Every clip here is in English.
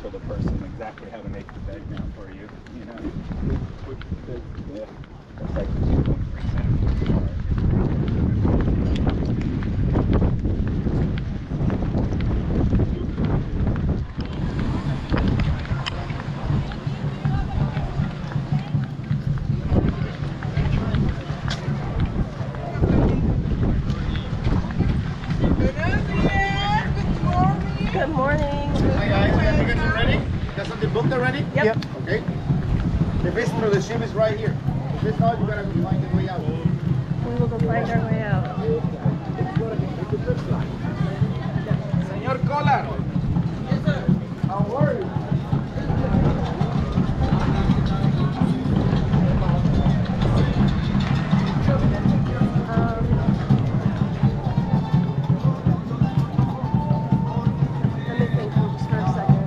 for the person exactly how to make the bed now for you. You know, yeah, that's like 2.3 centimeters. Good morning. Hi guys, are you guys ready? You got something booked already? Yep. Okay. The visitor, the ship is right here. If it's not, you gotta find the way out. We will go find our way out. Señor Collar. Yes, sir. How are you? Let me think just for a second.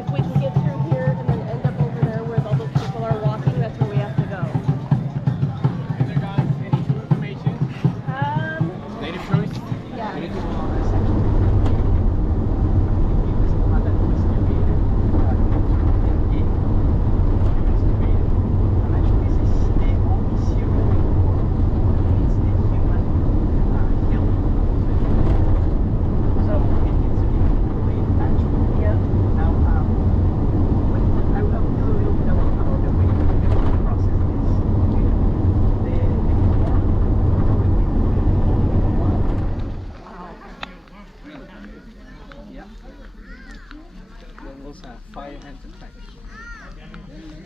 If we can get through here and then end up over there where all those people are walking, that's where we have to go. Hey there guys, any new information? Native choice? Yeah. We need to Yep.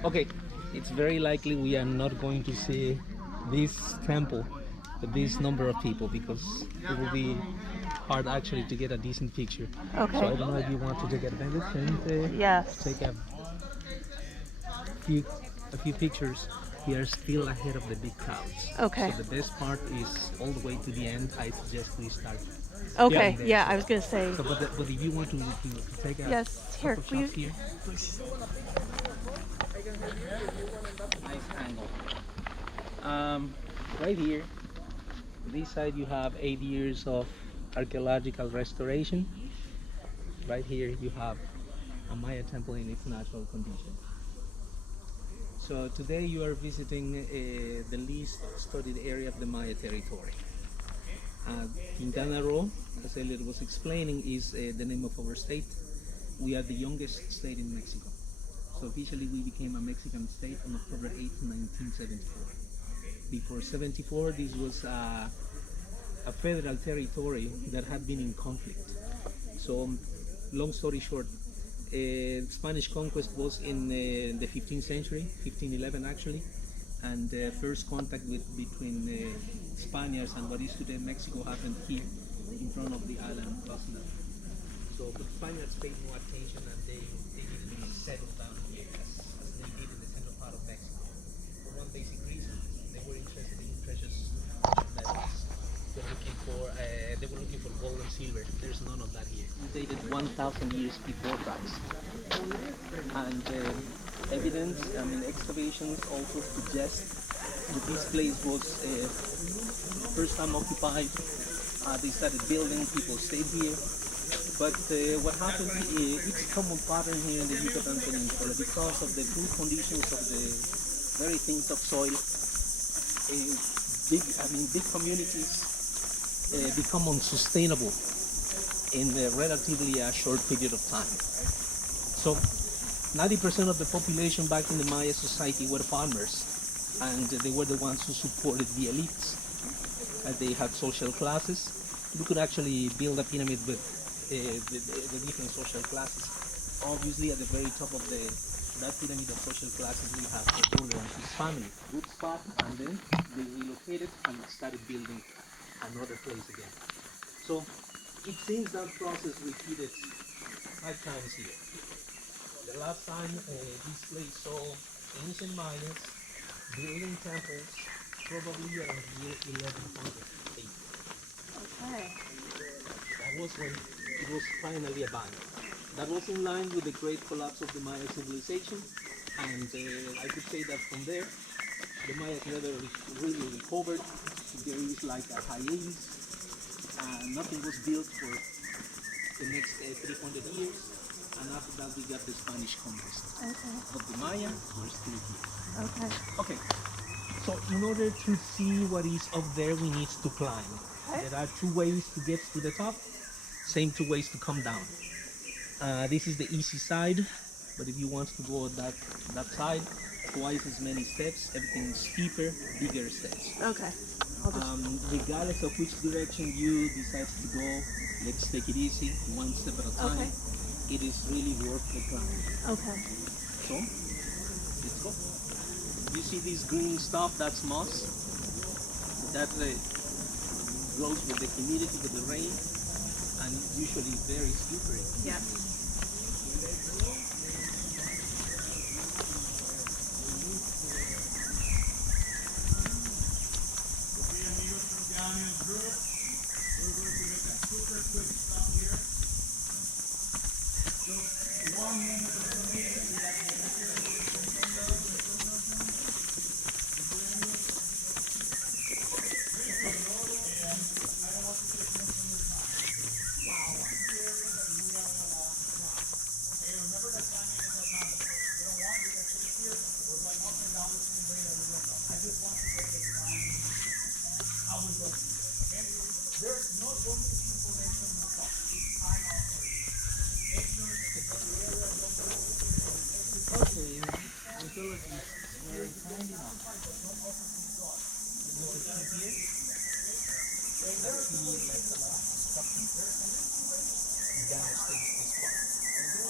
Okay, it's very likely we are not going to see this temple with this number of people because it will be hard actually to get a decent picture. Okay. So I don't know if you want to take advantage and Yes. take few a few pictures. We are still ahead of the big crowds. Okay. So the best part is all the way to the end. I suggest we start. Okay. there. Yeah, I was gonna say. So, but if you want to take a Yes. Here. couple Will shots you? here, please. Nice angle. Right here, this side you have 8 years of archaeological restoration. Right here you have a Maya temple in its natural condition. So today you are visiting the least studied area of the Maya territory. Quintana Roo, as Elliot was explaining, is the name of our state. We are the youngest state in Mexico. So officially we became a Mexican state on October 8, 1974. Before 74, this was a federal territory that had been in conflict. So long story short, Spanish conquest was in the 15th century, 1511 actually, and first contact between Spaniards and what is today Mexico happened here in front of the island of Costa. So the Spaniards paid no attention and they didn't settle down here as they did in the central part of Mexico. For one basic reason, they were interested in precious metals. They were looking for gold and silver. There's none of that here. It's dated 1,000 years before Christ. And evidence, excavations also suggest that this place was first time occupied. They started building, people stayed here. But what happened, it's common pattern here in the Yucatan Peninsula because of the poor conditions of the very thin topsoil. Big communities become unsustainable in a relatively short period of time. So 90% of the population back in the Maya society were farmers, and they were the ones who supported the elites. They had social classes. You could actually build a pyramid with the different social classes. Obviously, at the very top of that pyramid of social classes, we have the ruler and his family. Good spot, and then they relocated and started building another place again. So it seems that process repeated 5 times here. The last time this place saw ancient Mayas building temples, probably around the year 1180. Okay. That was when it was finally abandoned. That was in line with the great collapse of the Maya civilization, and I could say that from there, the Mayas never really recovered. There is like a hiatus, and nothing was built for the next 300 years, and after that we got the Spanish conquest. Okay. But the Maya, we're still here. Okay. Okay, so in order to see what is up there, we need to climb. Okay. There are two ways to get to the top, same two ways to come down. This is the easy side, but if you want to go that side, twice as many steps, everything is steeper, bigger steps. Okay. I'll just. Regardless of which direction you decide to go, let's take it easy, one step at a time. Okay. It is really worth the climb. Okay. So, let's go. You see this green stuff? That's moss. That grows with the humidity, with the rain, and it's usually very slippery. Yeah. Okay, mythology very kind enough. You can see here, he left a lot of construction downstairs this spot.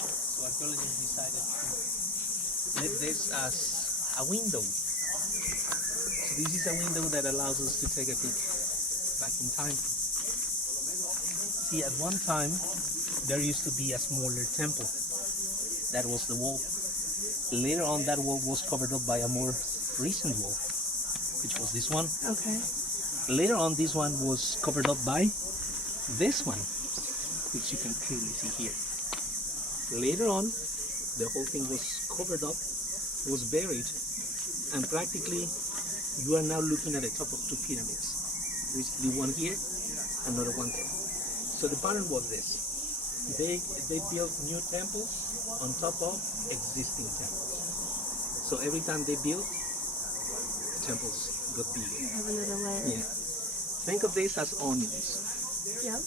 So archaeologists decided to let this as a window. So this is a window that allows us to take a peek back in time. See, at one time, there used to be a smaller temple. That was the wall. Later on, that wall was covered up by a more recent wall, which was this one. Okay. Later on, this one was covered up by this one, which you can clearly see here. Later on, the whole thing was covered up, was buried, and practically you are now looking at the top of two pyramids. Basically one here, another one there. So the pattern was this. They built new temples on top of existing temples. So every time they built, temples got bigger. Have another layer. Yeah. Think of this as onions. Yep.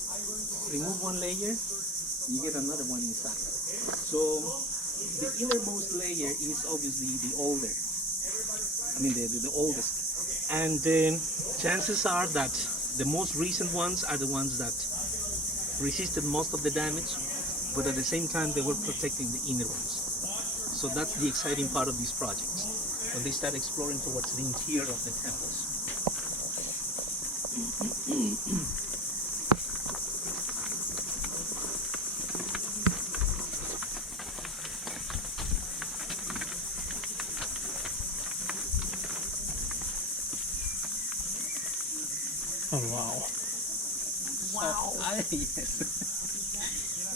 Remove one layer, you get another one inside. So the innermost layer is obviously the older. I mean the oldest. And chances are that the most recent ones are the ones that resisted most of the damage, but at the same time they were protecting the inner ones. So that's the exciting part of these projects, when they start exploring towards the interior of the temples. Oh wow. Wow. Yes.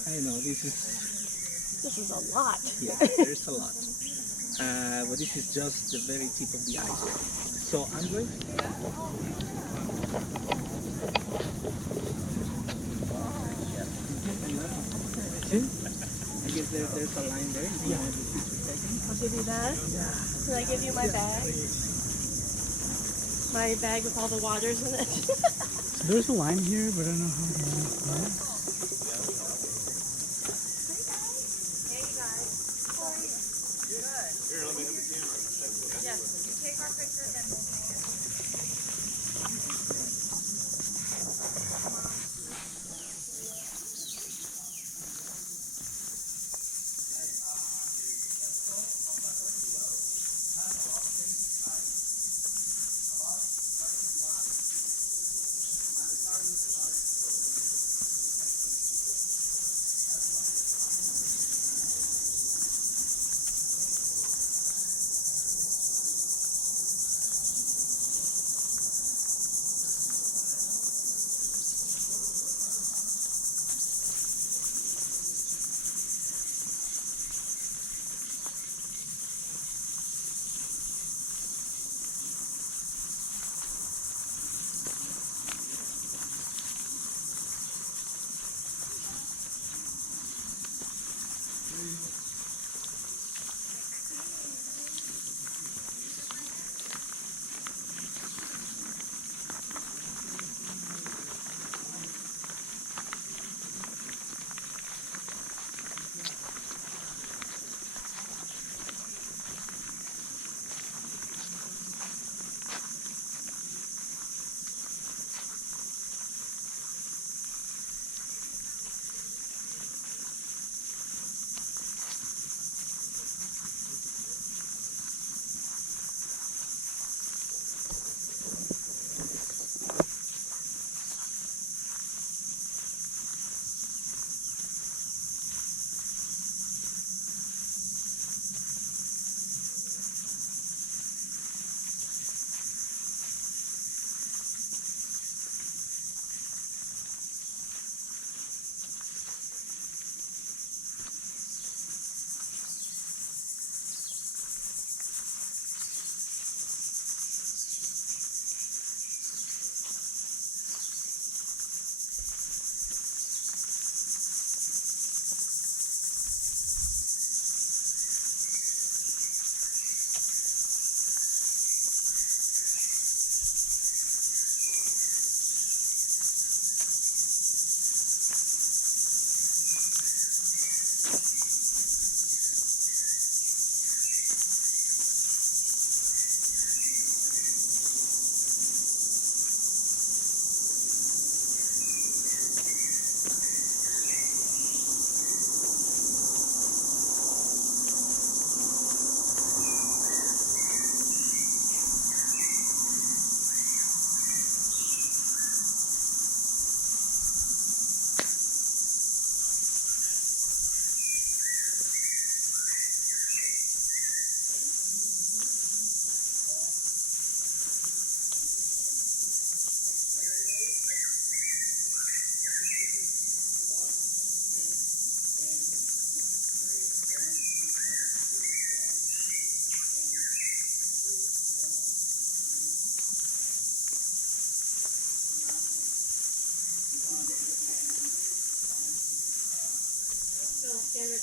I know, this This is a lot. yeah, there's a lot. But this is just the very tip of the iceberg. So I'm going to... I guess there's a line there. If you want the picture taken. I'll give you that. Can I give you my bag? My bag with all the waters in it. There's a line here, but I don't know how long.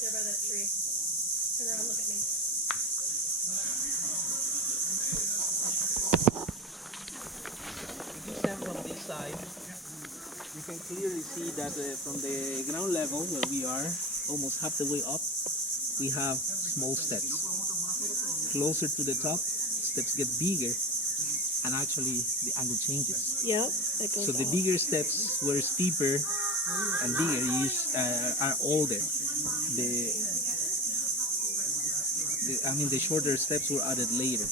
there by that tree. Turn around, look at me. If you stand from this side, you can clearly see that from the ground level where we are, almost half the way up, we have small steps. Closer to the top, steps get bigger, and actually the angle changes. Yep, that goes So the up. bigger steps were steeper and bigger are older. The shorter steps were added later.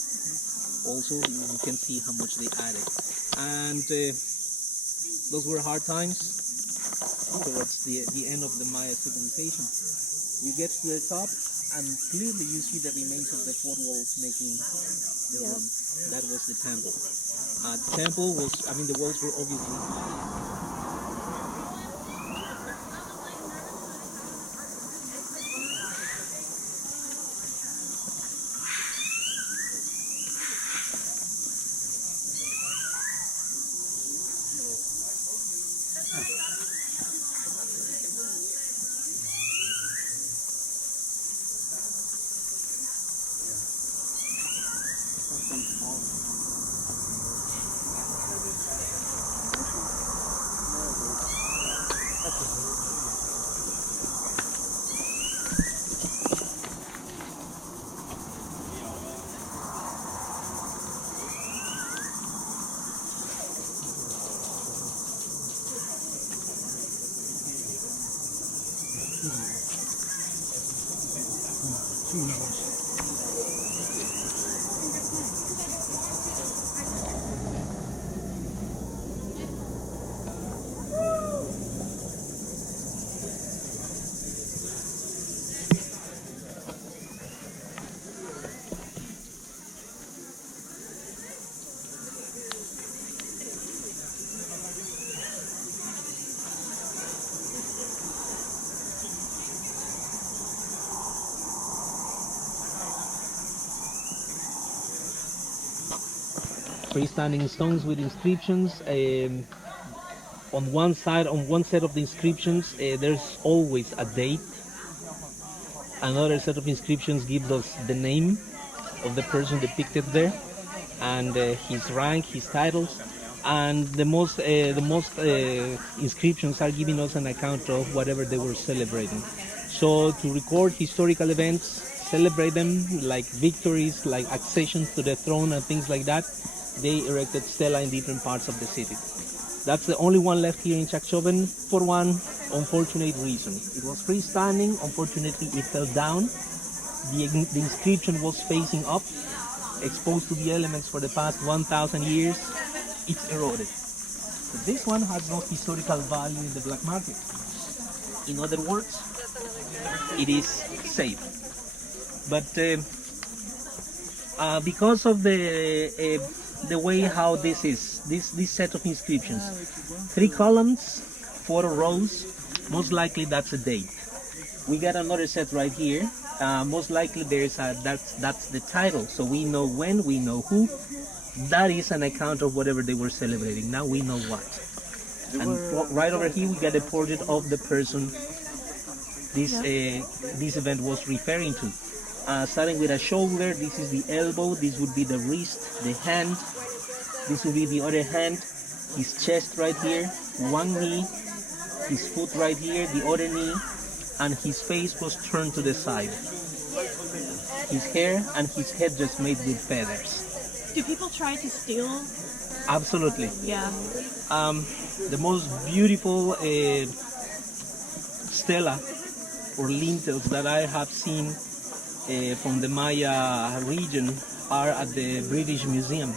Also, you can see how much they added. And those were hard times towards the end of the Maya civilization. You get to the top, and clearly you see the remains of the four walls making the Yep. room. That was the temple. The temple was, the walls were obviously freestanding stones with inscriptions. On one side, on one set of the inscriptions, there's always a date. Another set of inscriptions gives us the name of the person depicted there, and his rank, his titles, and the most inscriptions are giving us an account of whatever they were celebrating. So to record historical events, celebrate them like victories, like accessions to the throne and things like that, they erected stela in different parts of the city. That's the only one left here in Chakchoven for one unfortunate reason. It was freestanding, unfortunately it fell down. The inscription was facing up, exposed to the elements for the past 1,000 years. It's eroded. But this one has no historical value in the black market. In other words, it is safe. But because of the way how this is, this set of inscriptions, 3 columns, 4 rows, most likely that's a date. We got another set right here. Most likely that's the title, so we know when, we know who. That is an account of whatever they were celebrating. Now we know what. And right over here we got a portrait of the person this event was referring to. Starting with a shoulder, this is the elbow, this would be the wrist, the hand, this would be the other hand, his chest right here, one knee, his foot right here, the other knee, and his face was turned to the side. His hair and his head just made with feathers. Do people try to steal? Absolutely. Yeah. The most beautiful stela or lintels that I have seen from the Maya region are at the British Museum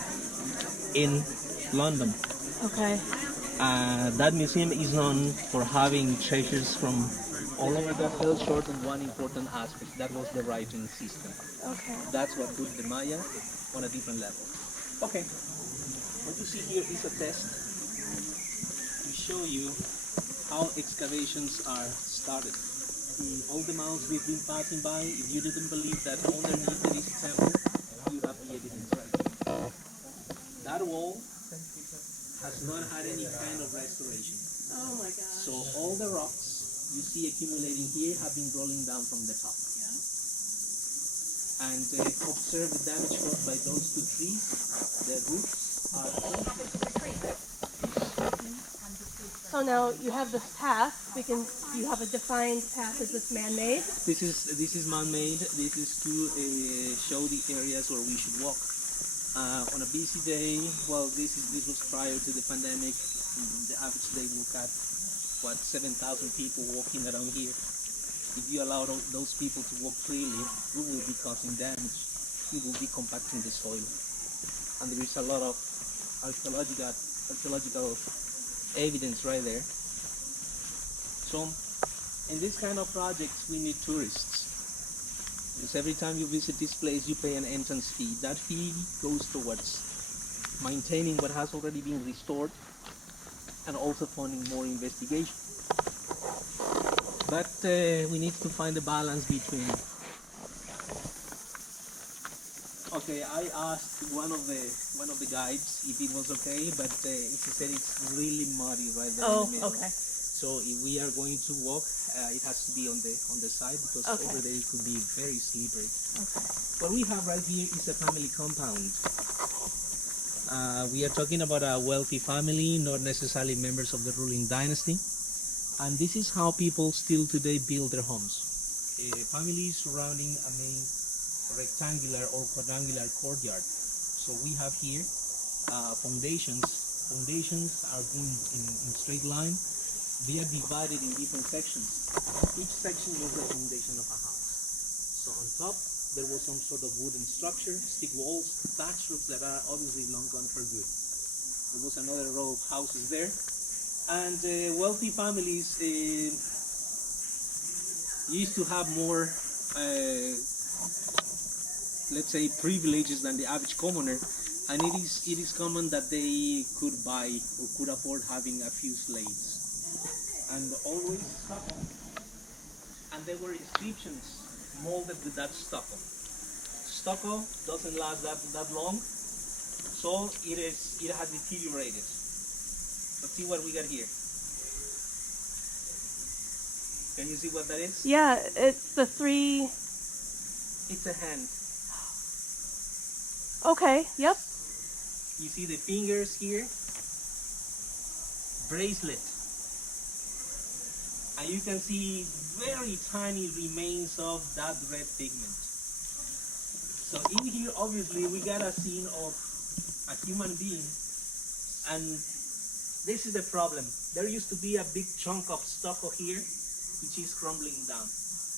in London. Okay. That museum is known for having treasures from all over the fell short on one important aspect. That was the writing system. Okay. That's what put the Maya on a different level. Okay. What you see here is a test to show you how excavations are started. All the mounds we've been passing by, if you didn't believe that underneath there is a temple, you have the evidence right here. That wall has not had any kind of restoration. Oh my gosh. So all the rocks you see accumulating here have been rolling down from the top. And observe the damage caused by those two trees. The roots are So now you have this path. You have a defined path. Is this man-made? This is man-made. This is to show the areas where we should walk. On a busy day, well, this was prior to the pandemic. The average day will got 7,000 people walking around here. If you allow those people to walk freely, we will be causing damage. We will be compacting the soil, and there is a lot of archaeological evidence right there. So, in this kind of projects, we need tourists. Because every time you visit this place, you pay an entrance fee. That fee goes towards maintaining what has already been restored and also funding more investigation. But we need to find a balance between. Okay, I asked one of the guides if it was okay, but he said it's really muddy right there in the middle. Okay. So if we are going to walk, it has to be on the side because over there it could be very slippery. Okay. What we have right here is a family compound. We are talking about a wealthy family, not necessarily members of the ruling dynasty. And this is how people still today build their homes. Families surrounding a main rectangular or quadrangular courtyard. So we have here foundations. Foundations are going in straight line. They are divided in different sections. Each section was the foundation of a house. So on top, there was some sort of wooden structure, stick walls, thatch roofs that are obviously long gone for good. There was another row of houses there. And wealthy families used to have more, let's say, privileges than the average commoner, and it is common that they could buy or could afford having a few slaves, and always stucco. And there were inscriptions molded with that stucco. Stucco doesn't last that long, so it has deteriorated. Let's see what we got here. Can you see what that is? Yeah, it's the three. It's a hand. Okay, yep. You see the fingers here? Bracelet. And you can see very tiny remains of that red pigment. So in here, obviously, we got a scene of a human being, and this is the problem. There used to be a big chunk of stucco here, which is crumbling down.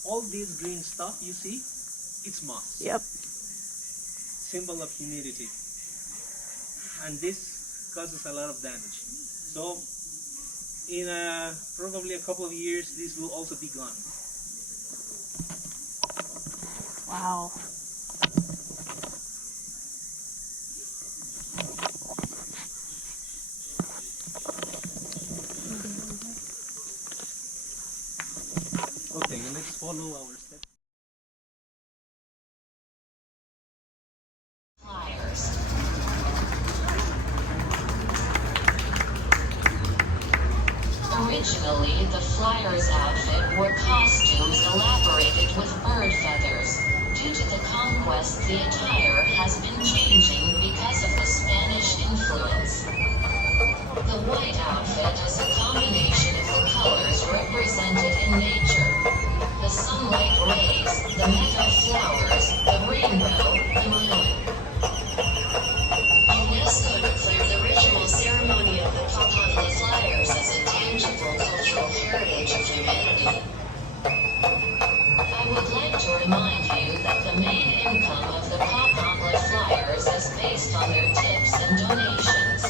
All this green stuff you see, it's moss. Yep. Symbol of humidity. And this causes a lot of damage. So, in probably a couple of years, this will also be gone. Wow. Okay, let's follow our steps. Originally, the Flyers outfit wore costumes elaborated with bird feathers. Due to the conquest, the attire has been changing because of the Spanish influence. The white outfit is a combination of the colors represented in nature. The sunlight rays, the meadow flowers, the rainbow, the moon. UNESCO declared the ritual ceremony of the Papantla Flyers as a tangible cultural heritage of humanity. I would like to remind you that the main income of the Papantla Flyers is based on their tips and donations.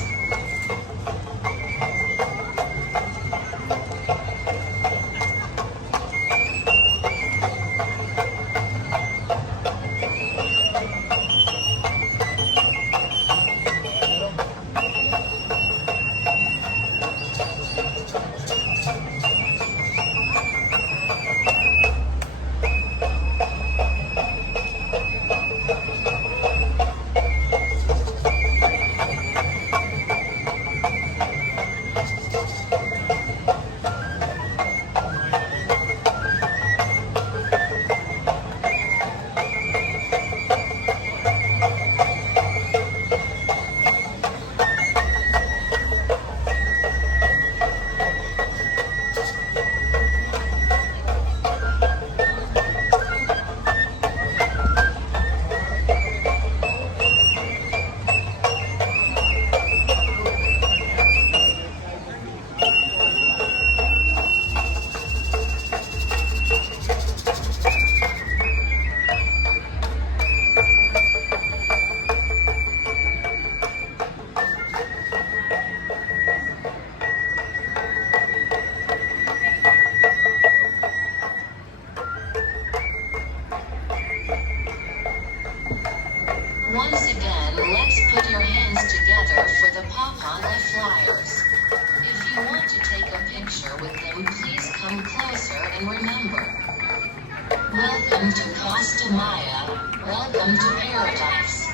Once again, let's put your hands together for the Papala Flyers. If you want to take a picture with them, please come closer and remember. Welcome to Costa Maya. Welcome to paradise.